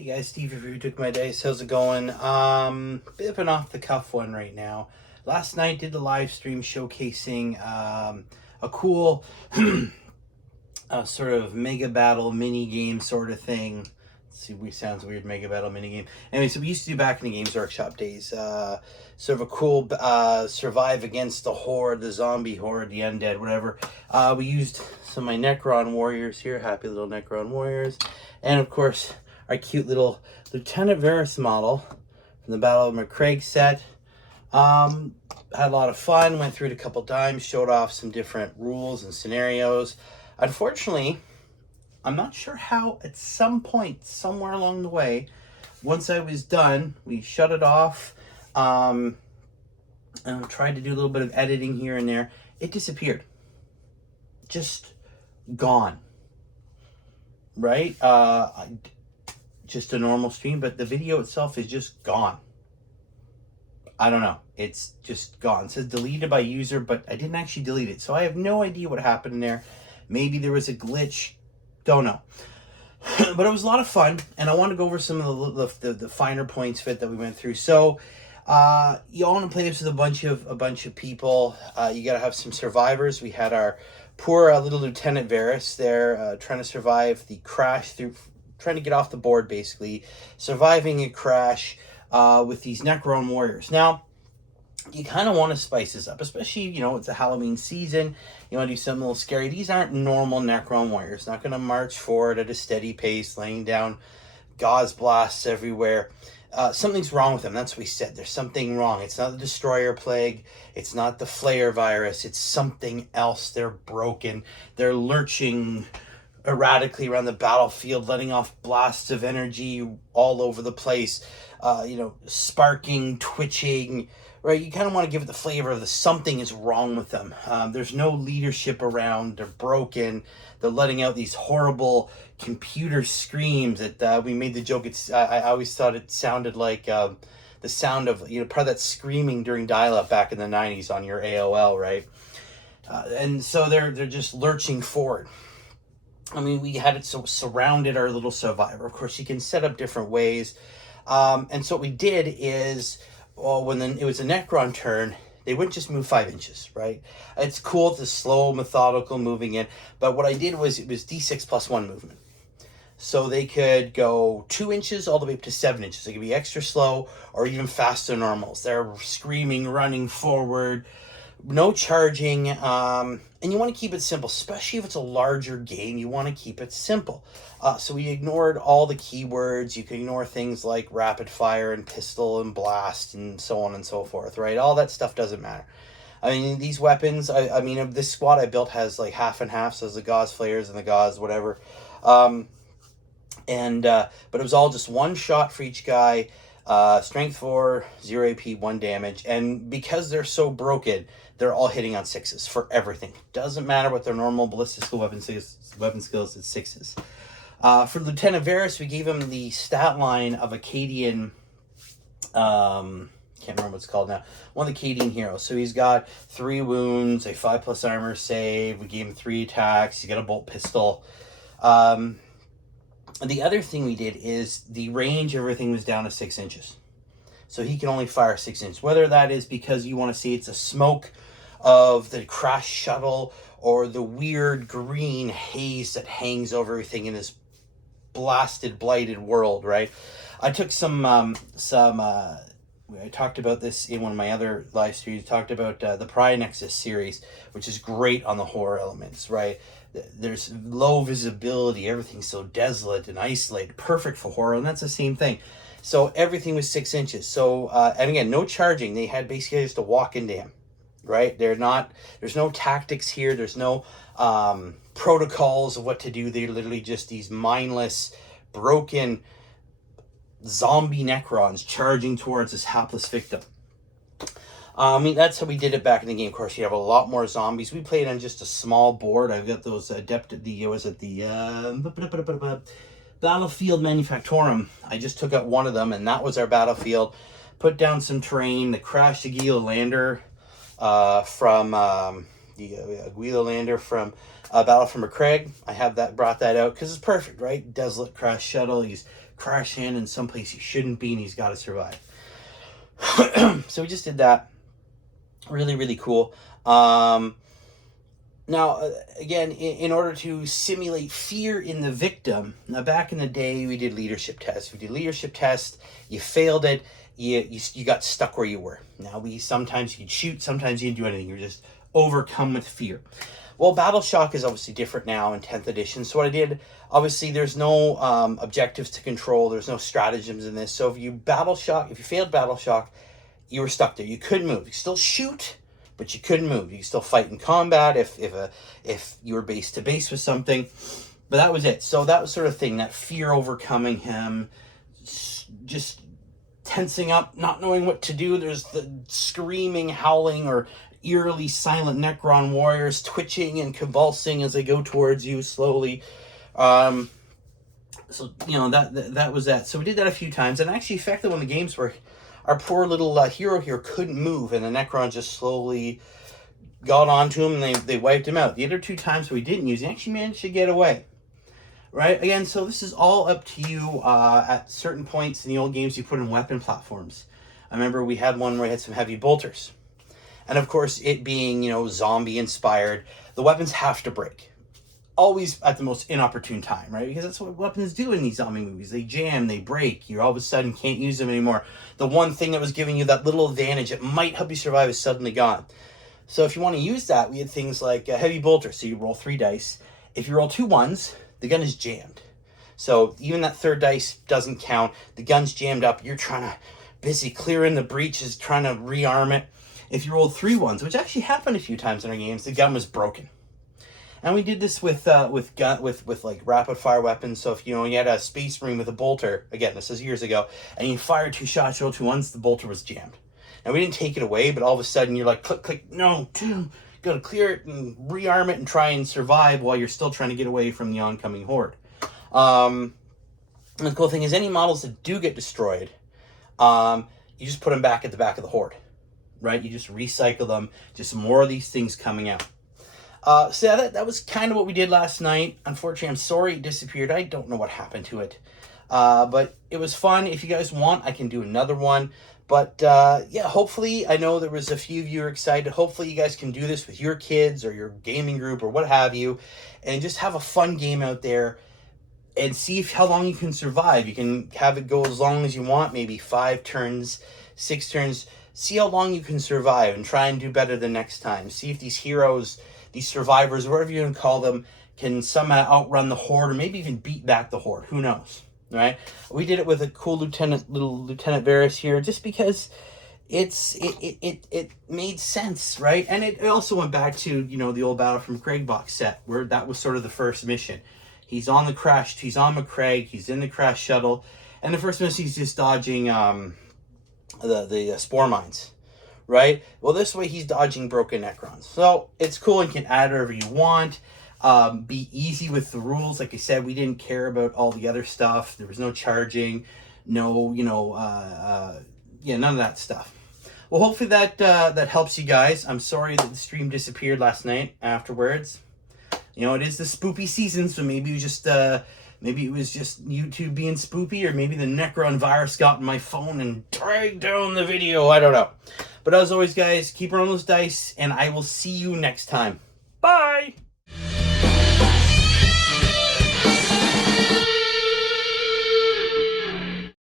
Hey guys, Steve here, who took my dice. How's it going? Bit of an off the cuff one right now. Last night did the live stream showcasing a cool sort of mega battle mini game sort of thing. Let's see, we sounds weird, mega battle mini game. Anyway, so we used to do back in the Games Workshop days. Sort of a cool survive against the horde, the zombie horde, the undead, whatever. We used some of my Necron warriors here, happy little Necron warriors, and of course our cute little Lieutenant Varys model from the Battle of McCraig set. Had a lot of fun, went through it a couple times, showed off some different rules and scenarios. Unfortunately, I'm not sure how, at some point, somewhere along the way, once I was done, we shut it off, and tried to do a little bit of editing here and there. It disappeared. Just gone. Right? Just a normal stream, but the video itself is just gone. I don't know. It's just gone. It says deleted by user, but I didn't actually delete it. So I have no idea what happened in there. Maybe there was a glitch. Don't know. But it was a lot of fun, and I want to go over some of the finer points of it that we went through. So you all want to play this with a bunch of people. You got to have some survivors. We had our poor little Lieutenant Varys there trying to survive the crash through... trying to get off the board, basically, surviving a crash with these Necron warriors. Now, you kind of want to spice this up, especially, you know, it's a Halloween season. You want to do something a little scary. These aren't normal Necron warriors. Not going to march forward at a steady pace, laying down gauze blasts everywhere. Something's wrong with them. That's what we said. There's something wrong. It's not the Destroyer Plague. It's not the Flayer Virus. It's something else. They're broken. They're lurching erratically around the battlefield, letting off blasts of energy all over the place, sparking, twitching, right? You kind of want to give it the flavor of the something is wrong with them. There's no leadership around. They're broken. They're letting out these horrible computer screams that we made the joke. I always thought it sounded like the sound of, part of that screaming during dial-up back in the 90s on your AOL, right? And so they're just lurching forward. I mean, we had it surrounded our little survivor. Of course, you can set up different ways. And so what we did is, when it was a Necron turn, they wouldn't just move 5 inches, right? It's cool, it's slow, methodical moving in. But what I did was, it was D6 plus 1 movement. So they could go 2 inches all the way up to 7 inches. They could be extra slow or even faster than normals. They're screaming, running forward, no charging, and you want to keep it simple, especially if it's a larger game. You want to keep it simple. So we ignored all the keywords. You can ignore things like rapid fire and pistol and blast and so on and so forth, right? All that stuff doesn't matter. I mean, these weapons, I mean, this squad I built has like half and half, so there's the gauze flares and the gauze whatever. But it was all just one shot for each guy. Strength 4, 0 AP, 1 damage. And because they're so broken, they're all hitting on 6s for everything. Doesn't matter what their normal ballistical weapon skills, it's 6s. For Lieutenant Varys, we gave him the stat line of Acadian, can't remember what it's called now, one of the Acadian heroes. So he's got 3 wounds, a 5+ armor save, we gave him 3 attacks, he's got a bolt pistol. The other thing we did is the range of everything was down to 6 inches. So he can only fire 6 inches. Whether that is because you want to see it's a smoke of the crash shuttle or the weird green haze that hangs over everything in this blasted, blighted world, right? I took I talked about this in one of my other live streams. I talked about the Pride Nexus series, which is great on the horror elements, right? There's low visibility, everything's so desolate and isolated, perfect for horror, and that's the same thing. So everything was 6 inches. So, and again, no charging. They had basically just to walk into him, right? There's no tactics here. There's no protocols of what to do. They're literally just these mindless, broken zombie Necrons charging towards this hapless victim. I mean, that's how we did it back in the game. Of course, you have a lot more zombies. We played on just a small board. I've got those Battlefield Manufactorum. I just took out one of them, and that was our battlefield. Put down some terrain. The Crash Aguila Lander from Battle for McCraig. I have that, brought that out because it's perfect, right? Desolate crash shuttle. He's crash in someplace he shouldn't be, and he's got to survive. So we just did that. Really, really cool. Now, again, in order to simulate fear in the victim, now back in the day, we did leadership tests. We did leadership tests. You failed it. You got stuck where you were. Now, sometimes you could shoot, sometimes you didn't do anything. You're just overcome with fear. Well, Battle Shock is obviously different now in 10th edition. So what I did, obviously, there's no objectives to control. There's no stratagems in this. So if you failed Battle Shock, you were stuck there. You couldn't move. You still shoot, but you couldn't move. You could still fight in combat if you were base to base with something. But that was it. So that was sort of thing, that fear overcoming him, just tensing up, not knowing what to do. There's the screaming, howling, or eerily silent Necron warriors twitching and convulsing as they go towards you slowly. So, that was that. So we did that a few times, and actually affected one of the games where our poor little hero here couldn't move, and the Necron just slowly got onto him, and they wiped him out. The other 2 times we didn't use, he actually managed to get away. Right? Again, so this is all up to you. At certain points in the old games, you put in weapon platforms. I remember we had one where we had some heavy bolters. And of course, it being, zombie-inspired, the weapons have to break. Always at the most inopportune time, right? Because that's what weapons do in these zombie movies. They jam, they break. You all of a sudden can't use them anymore. The one thing that was giving you that little advantage that might help you survive is suddenly gone. So if you want to use that, we had things like heavy bolters. So you roll 3 dice. If you roll 2 ones, the gun is jammed. So even that 3rd dice doesn't count. The gun's jammed up. You're busy clearing the breaches, trying to rearm it. If you rolled 3 ones, which actually happened a few times in our games, the gun was broken. And we did this with like rapid fire weapons. So if you had a Space Marine with a bolter, again, this is years ago, and you fired 2 shots, rolled 2 ones, the bolter was jammed. And we didn't take it away, but all of a sudden you're like, click, click, no, 2, got to clear it and rearm it and try and survive while you're still trying to get away from the oncoming horde. And the cool thing is, any models that do get destroyed, you just put them back at the back of the horde. Right? You just recycle them. Just more of these things coming out. So yeah, that was kind of what we did last night. Unfortunately, I'm sorry it disappeared. I don't know what happened to it. But it was fun. If you guys want, I can do another one. But yeah, hopefully, I know there was a few of you are excited. Hopefully you guys can do this with your kids or your gaming group or what have you. And just have a fun game out there. And see how long you can survive. You can have it go as long as you want. Maybe 5 turns, 6 turns. See how long you can survive and try and do better the next time. See if these heroes, these survivors, whatever you want to call them, can somehow outrun the horde or maybe even beat back the horde. Who knows, right? We did it with a cool Lieutenant Varys here just because it made sense, right? And it also went back to, the old Battle from Craigbach set where that was sort of the first mission. He's on McCraig, he's in the crash shuttle, and the first mission he's just dodging the spore mines, right? Well, this way he's dodging broken Necrons. So it's cool, and you can add whatever you want. Be easy with the rules. Like I said, we didn't care about all the other stuff. There was no charging, no, none of that stuff. Well, hopefully that helps you guys. I'm sorry that the stream disappeared last night afterwards. It is the spoopy season, so maybe it was just YouTube being spoopy, or maybe the Necron virus got in my phone and dragged down the video. I don't know. But as always, guys, keep rolling those dice, and I will see you next time.